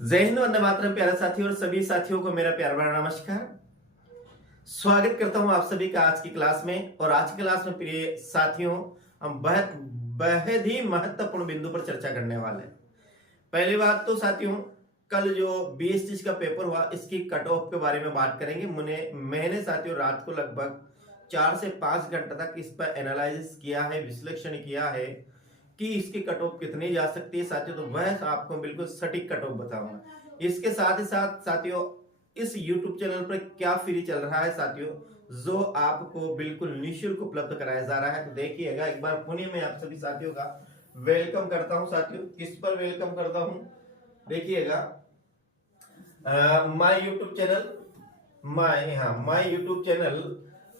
जय हिंद, वंदे मातरम। प्यारे साथियों और सभी साथियों को मेरा प्यार भरा नमस्कार। स्वागत करता हूं आप सभी का आज की क्लास में। और आज की क्लास में प्रिय साथियों, हम बेहद ही महत्वपूर्ण बिंदु पर चर्चा करने वाले हैं। पहली बात तो साथियों, कल जो बीएसटी का पेपर हुआ इसकी कट ऑफ के बारे में बात करेंगे। मैंने साथियों रात को लगभग 4 से 5 घंटे तक इस पर एनालिसिस किया है, विश्लेषण किया है कि इसकी कट ऑफ कितनी जा सकती है साथियों। तो वह आपको बिल्कुल सटीक कट ऑफ बताऊंगा। इसके साथ ही साथ साथियों, इस YouTube चैनल पर क्या फ्री चल रहा है साथियों, जो आपको बिल्कुल निःशुल्क उपलब्ध कराया जा रहा है। तो देखिएगा, एक बार पुणे में आप सभी साथियों का वेलकम करता हूं साथियों। किस पर वेलकम करता हूं, देखिएगा, my YouTube channel, my YouTube channel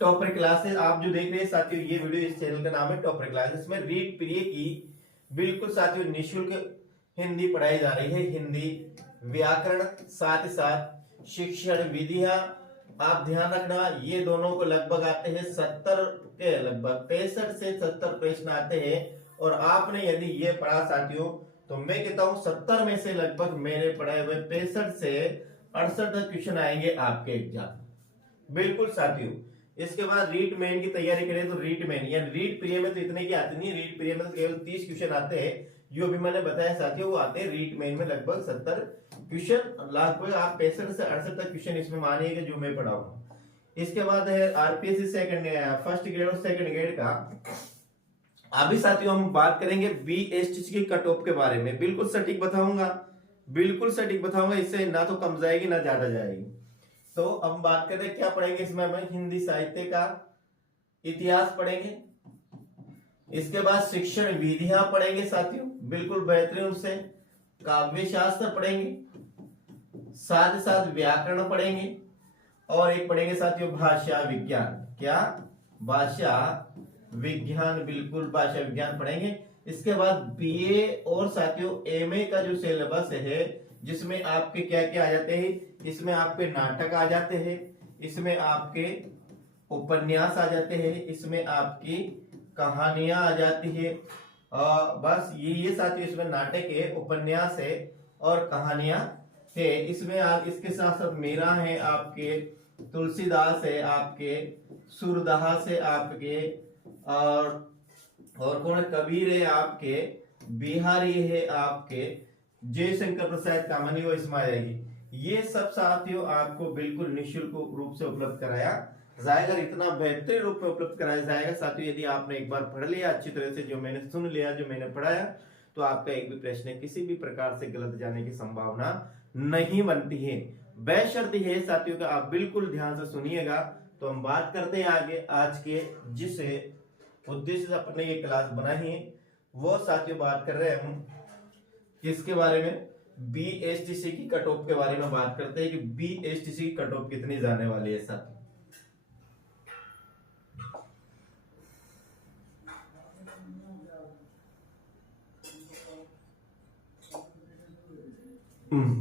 topper classes आप जो देख रहे हैं साथियों, ये वीडियो इस चैनल का नाम है टॉपर क्लासेस। में रीड प्रिय की बिल्कुल साथियों निःशुल्क हिंदी पढ़ाई जा रही है। हिंदी व्याकरण, साथ ही साथ शिक्षण विधियां। आप ध्यान रखना, ये दोनों को लगभग आते हैं 70 के लगभग 63 से 70 प्रश्न आते हैं। और आपने यदि ये पढ़ा साथियों, तो मैं कहता हूं 70 में से लगभग मेरे पढ़ाए हुए 65 से 68 तक क्वेश्चन आएंगे आपके एग्जाम। बिल्कुल साथियों। इसके बाद रीड मेन की तैयारी करें तो रीड मेन या रीड प्रिय में तो इतने की आती नहीं। रीड प्रिय में तो केवल 30 क्वेश्चन आते हैं, जो भी मैंने बताया साथियों वो आते हैं। रीड मेन में लगभग 70 क्वेश्चन, लगभग आप 65 से 68 तक क्वेश्चन इसमें मानिएगा जो मैं पढ़ाऊंगा। इसके बाद है आरपीएससी सेकंड फर्स्ट ग्रेड और सेकंड ग्रेड का। अभी साथियों हम बात करेंगे बीएसटी की कट ऑफ के बारे में। बिल्कुल सटीक बताऊंगा, बिल्कुल सटीक बताऊंगा। इससे ना तो कम जाएगी ना ज्यादा जाएगी। तो अब बात करें क्या पढ़ेंगे इसमें, हम हिंदी साहित्य का इतिहास पढ़ेंगे। इसके बाद शिक्षण विधियां पढ़ेंगे साथियों, बिल्कुल बेहतरीन से। काव्य शास्त्र पढ़ेंगे, साथ ही साथ व्याकरण पढ़ेंगे। और एक पढ़ेंगे साथियों भाषा विज्ञान। क्या? भाषा विज्ञान, बिल्कुल भाषा विज्ञान पढ़ेंगे। इसके बाद बीए और साथियों एमए का जो सिलेबस है, जिसमें आपके क्या क्या आ जाते हैं, इसमें आपके नाटक आ जाते हैं, इसमें आपके उपन्यास आ जाते हैं, इसमें आपकी कहानियां आ जाती है। बस ये साथियों इसमें नाटक है, उपन्यास है और कहानियां है। इसमें आप इसके साथ साथ मीरा है आपके, तुलसीदास है आपके, सूरदास है आपके, और कौन, कबीर है आपके, बिहारी है आपके, जयशंकर प्रसाद कामनी वो इसमें आ जाएगी। ये सब साथियों आपको बिल्कुल निःशुल्क रूप से उपलब्ध कराया जाएगा। इतना बेहतरीन रूप में उपलब्ध कराया जाएगा साथियों, यदि आपने एक बार पढ़ लिया अच्छी तरह से, जो मैंने सुन लिया, जो मैंने पढ़ाया, तो आपका एक भी प्रश्न किसी भी प्रकार से गलत जाने की संभावना नहीं बनती है। बेशर्त है साथियों का आप बिल्कुल ध्यान से सुनिएगा। तो हम बात करते हैं आगे आज के जिस उद्देश्य से अपने ये क्लास बनाई है, वो साथियों बात कर रहे हैं हम किसके बारे में, बीएसटीसी की कट ऑफ के बारे में बात करते हैं कि बीएसटीसी की कट ऑफ कितनी जाने वाली है साथियों।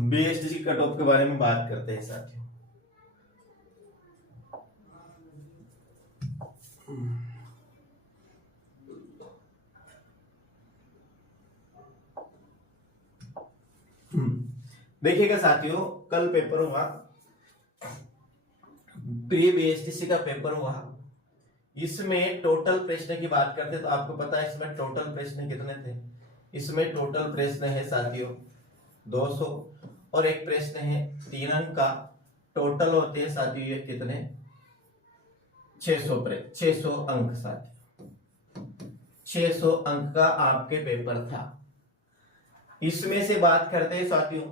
बीएसटीसी कट ऑफ के बारे में बात करते हैं साथियों। देखिएगा साथियों, कल पेपर हुआ, प्री बीएसटीसी का पेपर हुआ। इसमें टोटल प्रश्न की बात करते तो आपको पता है इसमें टोटल प्रश्न कितने थे। इसमें टोटल प्रश्न है साथियों 200 और एक प्रश्न है 3 अंक का। टोटल होते हैं साथियों ये कितने, 600 अंक साथियों, 600 अंक का आपके पेपर था। इसमें से बात करते हैं साथियों,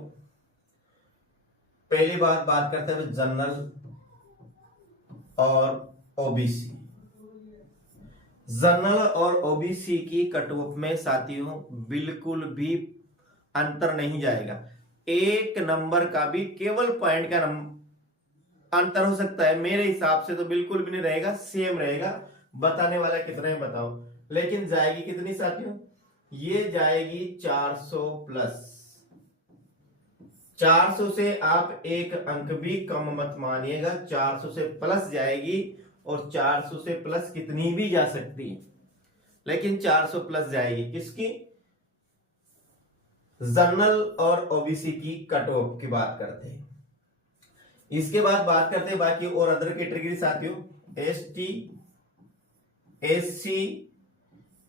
पहली बात करते हैं जनरल और ओबीसी। जनरल और ओबीसी की कट ऑफ में साथियों बिल्कुल भी अंतर नहीं जाएगा। 1 नंबर का भी केवल पॉइंट का अंतर हो सकता है, मेरे हिसाब से तो बिल्कुल भी नहीं रहेगा, सेम रहेगा। बताने वाला कितना है बताओ, लेकिन जाएगी कितनी साथियों, ये जाएगी 400 प्लस। 400 से आप 1 अंक भी कम मत मानिएगा, 400 से प्लस जाएगी। और 400 से प्लस कितनी भी जा सकती है, लेकिन 400 प्लस जाएगी। किसकी? जनरल और ओबीसी की कट ऑफ की बात करते हैं। इसके बाद बात करते हैं बाकी और अदर कैटेगरी साथियों, एसटी एससी,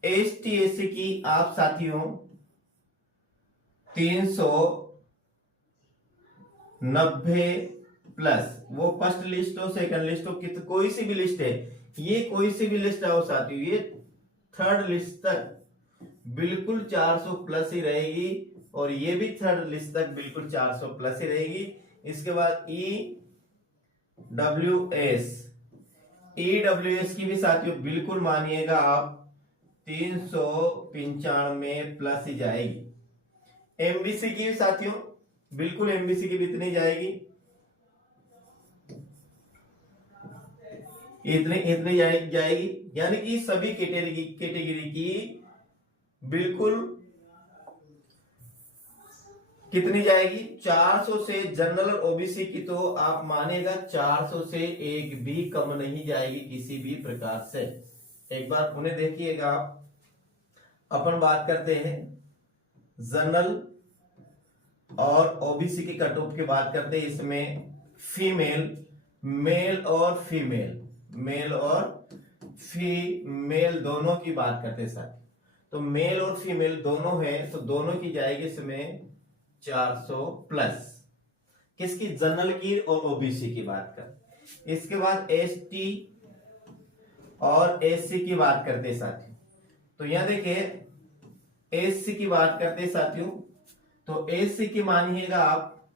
एसटी एससी की आप साथियों 390 प्लस, वो फर्स्ट लिस्ट हो सेकंड लिस्ट हो कोई सी भी लिस्ट है, ये कोई सी भी लिस्ट आओ साथियों, ये थर्ड लिस्ट तक बिल्कुल 400 प्लस ही रहेगी, और ये भी थर्ड लिस्ट तक बिल्कुल 400 प्लस ही रहेगी। इसके बाद ईडब्ल्यूएस की भी साथियों बिल्कुल मानिएगा आप 395 प्लस ही जाएगी। एमबीसी की भी साथियों बिल्कुल एमबीसी की भी इतनी जाएगी, इतनी जाएगी, यानी कि सभी कैटेगरी की बिल्कुल कितनी जाएगी 400 से। जनरल और ओबीसी की तो आप मानेगा 400 से एक भी कम नहीं जाएगी किसी भी प्रकार से। एक बार पुनः देखिएगा, अपन बात करते हैं जनरल और ओबीसी की कट ऑफ की बात करते हैं। इसमें फीमेल, मेल और फीमेल, मेल और फीमेल दोनों की बात करते हैं साथ। तो मेल और फीमेल दोनों है, तो दोनों की जाएगी इसमें 400 प्लस, किसकी, जनरल की और ओबीसी की बात कर। इसके बाद एसटी और एससी की बात करते हैं साथियों। तो यहां देखिए एससी की बात करते हैं साथियों, तो एससी की मानिएगा आप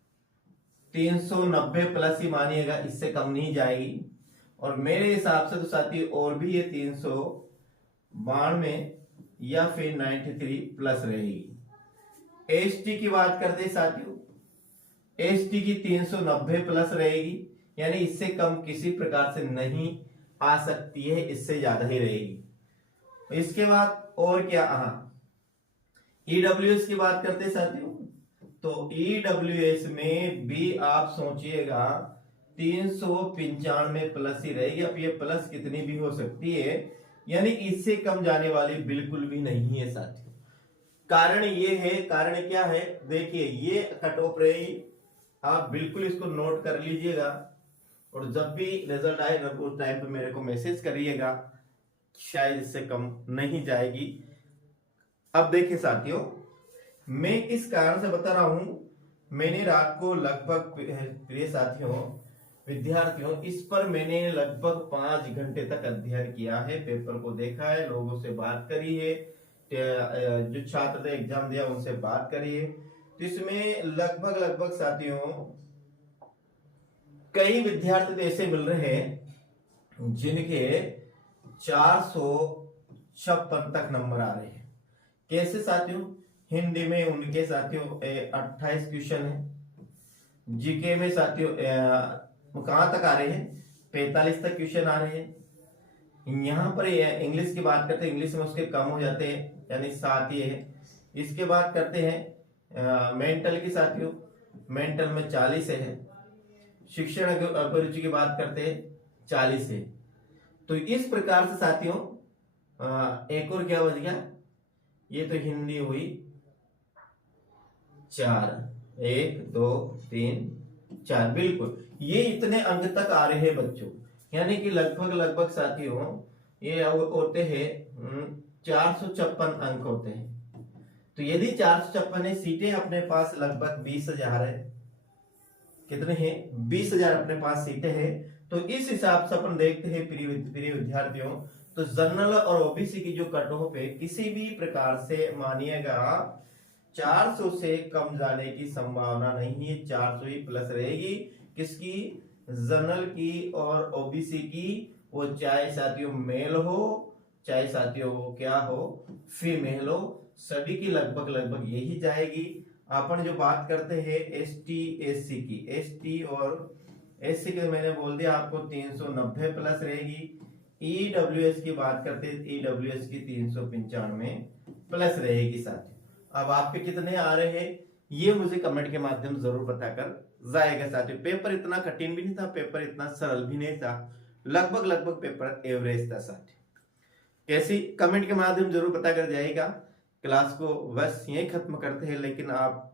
390 प्लस ही मानिएगा, इससे कम नहीं जाएगी। और मेरे हिसाब से तो साथियों और भी ये 392 या फिर 93 प्लस रहेगी। एसटी की बात करते साथियों, एसटी की 390 प्लस रहेगी, यानी इससे कम किसी प्रकार से नहीं आ सकती है, इससे ज्यादा ही रहेगी। इसके बाद और क्या, ईडब्ल्यूएस की बात करते साथियों, तो ईडब्ल्यूएस में भी आप सोचिएगा 395 प्लस ही रहेगी। अब ये प्लस कितनी भी हो सकती है, यानी इससे कम जाने वाली बिल्कुल भी नहीं है साथियों। कारण ये है, कारण क्या है, देखिए ये कट ऑफ रहेगी, आप बिल्कुल इसको नोट कर लीजिएगा, और जब भी रिजल्ट आए उस टाइम पे मेरे को मैसेज करिएगा, शायद इससे कम नहीं जाएगी। अब देखिए साथियों, मैं किस कारण से बता रहा हूं, मैंने रात को लगभग, प्रिय साथियों विद्यार्थियों, इस पर मैंने लगभग 5 घंटे तक अध्ययन किया है, पेपर को देखा है, लोगों से बात करी है, जो छात्र ने एग्जाम दिया उनसे बात करिए। तो इसमें लगभग साथियों कई विद्यार्थी ऐसे मिल रहे हैं जिनके 456 तक नंबर आ रहे हैं। कैसे साथियों, हिंदी में उनके साथियों 28 क्वेश्चन है, जीके में साथियों कहां तक आ रहे हैं, 45 तक क्वेश्चन आ रहे हैं। यहां पर इंग्लिश की बात करते हैं, इंग्लिश में उसके कम हो जाते हैं, यानी 7 ये है। इसके बाद करते हैं मेंटल की साथियों, मेंटल में 40 है। शिक्षण अभिरुचि की बात करते हैं 40 है। तो इस प्रकार से साथियों एक और क्या बच गया, ये तो हिंदी हुई 4, 1 2 3 4, बिल्कुल ये इतने अंक तक आ रहे हैं बच्चों, यानी कि लगभग साथियों ये होते हैं 456 अंक होते हैं। तो यदि 456 है, सीटें अपने पास लगभग 20,000 है, कितने हैं 20,000 अपने पास सीटें हैं। तो इस हिसाब से अपन देखते हैं प्रिय विद्यार्थियों, तो जनरल और ओबीसी की जो कट ऑफ है किसी भी प्रकार से मानिएगा 400 से कम जाने की संभावना नहीं है, 400 ही प्लस रहेगी। किसकी, जनरल की और ओबीसी की, वो चाहे साथियों मेल हो चाहे साथियों वो क्या हो फीमेल हो, सभी की लगभग यही जाएगी। अपन जो बात करते हैं एसटी एससी की, एसटी और एससी के मैंने बोल दिया आपको 390 प्लस रहेगी। ईडब्ल्यूएस की बात करते हैं, ईडब्ल्यूएस की 395 प्लस रहेगी साथियों। अब आपके कितने आ रहे हैं ये मुझे कमेंट के माध्यम जरूर बताकर जाएगा साथियों। पेपर इतना कठिन भी नहीं था, पेपर इतना सरल भी नहीं था, लगभग पेपर एवरेज था साथियों। कैसी, कमेंट के माध्यम जरूर बताकर जाएगा। क्लास को बस यहीं खत्म करते हैं। लेकिन आप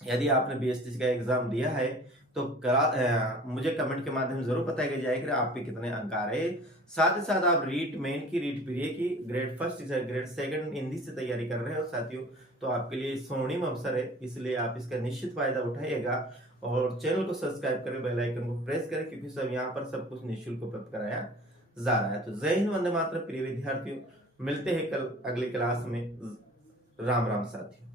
यदि आपने बीएसटीसी का एग्जाम दिया है तो मुझे कमेंट के माध्यम से जरूर बताया जाएगा कि आप पे कितने अंक आ रहे हैं। साथ ही साथ आप रीट मेन की, रीट प्रिय की, grade first grade second Hindi से तैयारी कर रहे हो साथियों, तो आपके लिए स्वर्णिम अवसर है, इसलिए आप इसका निश्चित फायदा उठाइएगा। और चैनल को सब्सक्राइब करें, बेल आइकन को प्रेस करें, क्योंकि सब यहाँ पर सब कुछ निःशुल्क उपलब्ध कराया जा रहा है। तो जय हिंद, वंदे मातरम प्रिय विद्यार्थियों, मिलते हैं कल अगली क्लास में। राम राम साथियों।